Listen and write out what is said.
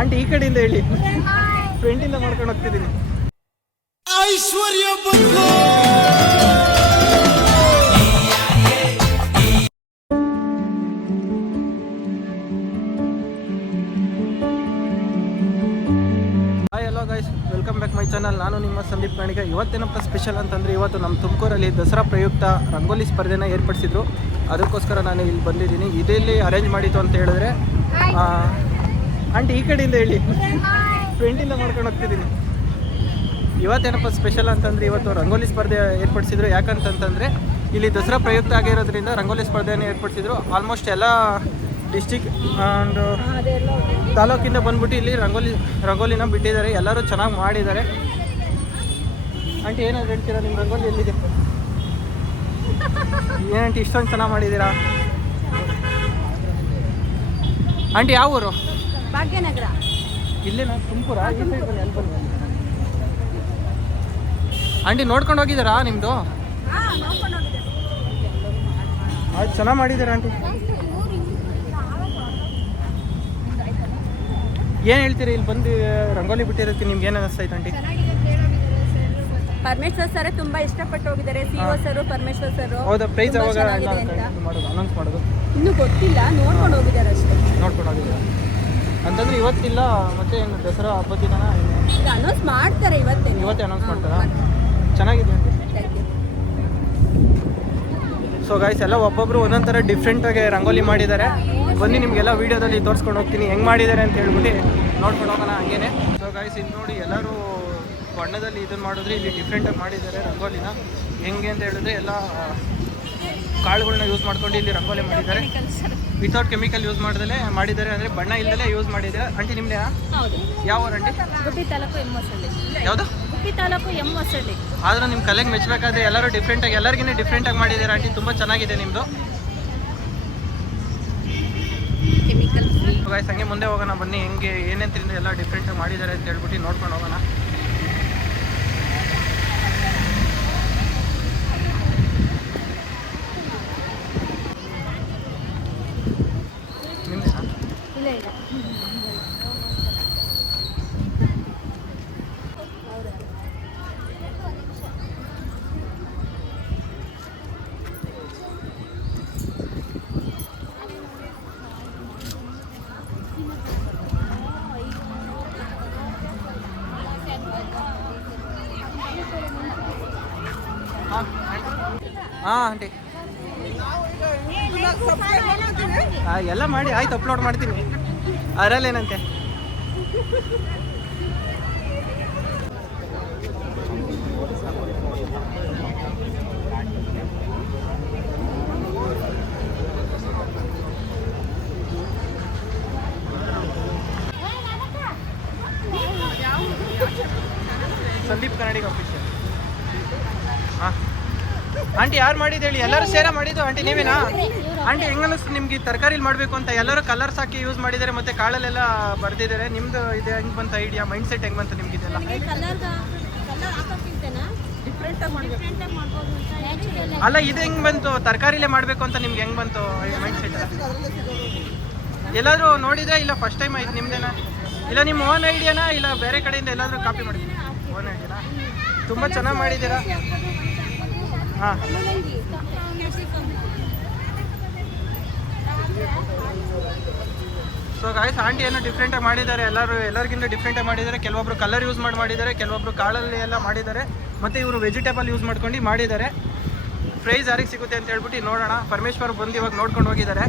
Aunty ಈ ಕಡೆಯಿಂದ ಹೇಳಿ, ಫ್ರೆಂಟಿಂದ ಮಾಡ್ಕೊಂಡು ಹೋಗ್ತಿದ್ದೀನಿ. Aishwarya hi hello guys, welcome back my channel. ನಾನು ನಿಮ್ಮ ಸಂದೀಪ್ ಕಾಣಿಕೆ. ಇವತ್ತೇನಪ್ಪ ಸ್ಪೆಷಲ್ ಅಂತಂದರೆ, ಇವತ್ತು ನಮ್ಮ ತುಮಕೂರಲ್ಲಿ ದಸರಾ ಪ್ರಯುಕ್ತ ರಂಗೋಲಿ ಸ್ಪರ್ಧೆನ ಏರ್ಪಡಿಸಿದ್ರು. ಅದಕ್ಕೋಸ್ಕರ ನಾನು ಇಲ್ಲಿ ಬಂದಿದ್ದೀನಿ. ಇದೆಲ್ಲಿ ಅರೇಂಜ್ ಮಾಡಿತ್ತು ಅಂತ ಹೇಳಿದ್ರೆ, ಆಂಟಿ ಈ ಕಡೆಯಿಂದ ಹೇಳಿ, ಫ್ರೆಂಟಿಂದ ಮಾಡ್ಕೊಂಡು ಹೋಗ್ತಿದ್ದೀನಿ. ಇವತ್ತೇನಪ್ಪ ಸ್ಪೆಷಲ್ ಅಂತಂದರೆ, ಇವತ್ತು ರಂಗೋಲಿ ಸ್ಪರ್ಧೆ ಏರ್ಪಡಿಸಿದ್ರು. ಯಾಕಂತಂದರೆ ಇಲ್ಲಿ ದಸರಾ ಪ್ರಯುಕ್ತ ಆಗಿರೋದ್ರಿಂದ ರಂಗೋಲಿ ಸ್ಪರ್ಧೆಯನ್ನು ಏರ್ಪಡಿಸಿದ್ರು. ಆಲ್ಮೋಸ್ಟ್ ಎಲ್ಲ ಡಿಸ್ಟಿಕ್ ಆ್ಯಂಡ್ ತಾಲೂಕಿಂದ ಬಂದ್ಬಿಟ್ಟು ಇಲ್ಲಿ ರಂಗೋಲಿನ ಬಿಟ್ಟಿದ್ದಾರೆ. ಎಲ್ಲರೂ ಚೆನ್ನಾಗಿ ಮಾಡಿದ್ದಾರೆ. ಆಂಟಿ ಏನಾದ್ರು ಹೇಳ್ತೀರಾ, ನಿಮ್ಮ ರಂಗೋಲಿ ಎಲ್ಲಿದೆ? ಏನಂಟಿ ಇಷ್ಟೊಂದು ಚೆನ್ನಾಗಿ ಮಾಡಿದ್ದೀರಾ? ಆಂಟಿ ಯಾವ ಊರು? ಭಾಗ್ಯನಗರ. ಇಲ್ಲೇ ನಾವು ತುಮಕೂರ. ಆಂಟಿ ನೋಡ್ಕೊಂಡು ಹೋಗಿದ್ದಾರಾ ನಿಮ್ಮದು? ಅದು ಚೆನ್ನಾಗಿ ಮಾಡಿದ್ದೀರಾ ಆಂಟಿ. ಏನು ಹೇಳ್ತೀರಿ ಇಲ್ಲಿ ಬಂದು ರಂಗೋಲಿ ಬಿಟ್ಟಿರೋದಕ್ಕೆ? ನಿಮ್ಗೆ ಏನು ಅನಿಸ್ತೈತೆ ಆಂಟಿ? ಪರಮೇಶ್ವರ್ ಸರ್ ತುಂಬಾ ಇಷ್ಟಪಟ್ಟು ಹೋಗಿದ್ದಾರೆ. CO sir, Parameshwar sir. ಹೌದಾ? ಪ್ರೈಸ್ ಯಾವಾಗ ಅನೌನ್ಸ್ ಮಾಡೋದು ಇನ್ನೂ ಗೊತ್ತಿಲ್ಲ, ನೋಡ್ಕೊಂಡು ಹೋಗಿದ್ದಾರೆ ಅಷ್ಟೇ. ನೋಡ್ಕೊಂಡು ಹೋಗಿದ್ದೀರಾ ಅಂತಂದ್ರೆ ಇವತ್ತಿಲ್ಲ, ಮತ್ತೆ ಏನು ದಸರಾ ಹಬ್ಬದ ದಿನ ಅನೌನ್ಸ್ ಮಾಡ್ತಾರೆ. ಇವತ್ತೇ ಅನೌನ್ಸ್ ಮಾಡ್ತಾರಾ? ಚೆನ್ನಾಗಿದೆ ಆಂಟಿ. ಸೊ ಗೈಸ್, ಎಲ್ಲ ಒಬ್ಬೊಬ್ರು ಒಂದೊಂದು ಥರ ಡಿಫ್ರೆಂಟಾಗಿ ರಂಗೋಲಿ ಮಾಡಿದ್ದಾರೆ. ಬನ್ನಿ ನಿಮಗೆಲ್ಲ ವೀಡಿಯೋದಲ್ಲಿ ತೋರಿಸ್ಕೊಂಡು ಹೋಗ್ತೀನಿ ಹೆಂಗೆ ಮಾಡಿದ್ದಾರೆ ಅಂತ ಹೇಳ್ಬಿಟ್ಟು ನೋಡ್ಕೊಂಡು ಹೋಗೋಣ ಹಂಗೇನೆ. ಸೊ ಗೈಸ್, ಇಲ್ಲಿ ನೋಡಿ ಎಲ್ಲರೂ ಬಣ್ಣದಲ್ಲಿ ಇದನ್ನು ಮಾಡಿದ್ರೆ ಇಲ್ಲಿ ಡಿಫ್ರೆಂಟಾಗಿ ಮಾಡಿದ್ದಾರೆ ರಂಗೋಲಿನ. ಹೆಂಗೆ ಅಂತ ಹೇಳಿದ್ರೆ ಎಲ್ಲ ಕಾಳುಗಳನ್ನ ಯೂಸ್ ಮಾಡ್ಕೊಂಡು ಇಲ್ಲಿ ರಂಗೋಲಿ ಮಾಡಿದ್ದಾರೆ. ವಿತೌಟ್ ಕೆಮಿಕಲ್ ಯೂಸ್ ಮಾಡ್ದಲೇ ಮಾಡಿದ್ದಾರೆ, ಅಂದರೆ ಬಣ್ಣ ಇಲ್ಲದಲೇ ಯೂಸ್ ಮಾಡಿದ್ದಾರೆ. ಆಂಟಿ ನಿಮ್ಮದೇ ಯಾವ ಊರು ಆಂಟಿ? ಗುಬ್ಬಿ ತಾಲೂಕು ಎಮ್ಮಸಳ್ಳಿ. ಯಾವುದು? ಗುಬ್ಬಿ ತಾಲೂಕು ಎಮ್ಮಸಳ್ಳಿ. ಆದರೂ ನಿಮ್ಮ ಕಲೆಗೆ ಮೆಚ್ಚಬೇಕಾದ್ರೆ ಎಲ್ಲರೂ ಡಿಫ್ರೆಂಟಾಗಿ, ಎಲ್ಲರಿಗಿಂತ ಡಿಫ್ರೆಂಟಾಗಿ ಮಾಡಿದ್ದಾರೆ ಆಂಟಿ. ತುಂಬ ಚೆನ್ನಾಗಿದೆ ನಿಮ್ಮದು. Chemical free. ಗೈಸ್, ಹಂಗೆ ಮುಂದೆ ಹೋಗೋಣ ಬನ್ನಿ. ಹೆಂಗೆ ಏನೇಂತಿಂದ ಎಲ್ಲ ಡಿಫ್ರೆಂಟಾಗಿ ಮಾಡಿದ್ದಾರೆ ಅಂತ ಹೇಳ್ಬಿಟ್ಟು ನೋಡ್ಕೊಂಡು ಹೋಗೋಣ. ಹಾಂ ಆಂಟಿ, ಎಲ್ಲ ಮಾಡಿ ಆಯ್ತು, ಅಪ್ಲೋಡ್ ಮಾಡ್ತೀನಿ. ಅದರಲ್ಲೇನಂತೆ. ಸಂದೀಪ್ ಕನ್ನಡಿಗ ಆಫೀಷಿಯಲ್. ಹಾಂ ಆಂಟಿ, ಯಾರು ಮಾಡಿದ್ದು ಹೇಳಿ? ಎಲ್ಲರೂ ಸೇರ ಮಾಡಿದ್ದು ಆಂಟಿ, ನೀವೇನಾ? ಆಂಟಿ, ಹೆಂಗನ್ನಿಸ್ತು ನಿಮ್ಗೆ ತರಕಾರಿಲಿ ಮಾಡಬೇಕು ಅಂತ? ಎಲ್ಲರೂ ಕಲರ್ಸ್ ಹಾಕಿ ಯೂಸ್ ಮಾಡಿದ್ದಾರೆ, ಮತ್ತು ಕಾಳಲ್ಲೆಲ್ಲ ಬರ್ದಿದ್ದಾರೆ. ನಿಮ್ಮದು ಇದು ಹೆಂಗೆ ಬಂತು ಐಡಿಯಾ, ಮೈಂಡ್ ಸೆಟ್ ಹೆಂಗೆ ಬಂತು ನಿಮ್ಗೆ ಇದೆಲ್ಲ? ಅಲ್ಲ, ಇದು ಹೆಂಗೆ ಬಂತು ತರಕಾರಿಲೇ ಮಾಡಬೇಕು ಅಂತ ನಿಮ್ಗೆ ಹೆಂಗೆ ಬಂತು ಮೈಂಡ್ ಸೆಟ್? ಎಲ್ಲಾದರೂ ನೋಡಿದ್ರೆ, ಇಲ್ಲ ಫಸ್ಟ್ ಟೈಮ್ ಆಯ್ತು ನಿಮ್ದೇನಾ? ಇಲ್ಲ ನಿಮ್ಮ ಓನ್ ಐಡಿಯಾನಾ, ಇಲ್ಲ ಬೇರೆ ಕಡೆಯಿಂದ ಎಲ್ಲಾದರೂ ಕಾಪಿ ಮಾಡಿದ್ದೀರಾ? ಓನ್ ಐಡಿಯಾನಾ? ತುಂಬ ಚೆನ್ನಾಗಿ ಮಾಡಿದ್ದೀರಾ. ಹಾಂ, ಸೊ ಗಾಯ್ಸ್, ಆಂಟಿ ಏನೋ ಡಿಫ್ರೆಂಟಾಗಿ ಮಾಡಿದ್ದಾರೆ. ಎಲ್ಲರಿಗಿಂತ ಡಿಫ್ರೆಂಟಾಗಿ ಮಾಡಿದ್ದಾರೆ. ಕೆಲವೊಬ್ರು ಕಲರ್ ಯೂಸ್ ಮಾಡಿದ್ದಾರೆ, ಕೆಲವೊಬ್ರು ಕಾಳಲ್ಲಿ ಎಲ್ಲ ಮಾಡಿದ್ದಾರೆ, ಮತ್ತು ಇವರು ವೆಜಿಟೇಬಲ್ ಯೂಸ್ ಮಾಡ್ಕೊಂಡು ಮಾಡಿದ್ದಾರೆ. ಪ್ರೈಸ್ ಯಾರಿಗೆ ಸಿಗುತ್ತೆ ಅಂತ ಹೇಳ್ಬಿಟ್ಟು ನೋಡೋಣ. ಪರಮೇಶ್ವರ್ ಬಂದು ಇವಾಗ ನೋಡ್ಕೊಂಡು ಹೋಗಿದ್ದಾರೆ.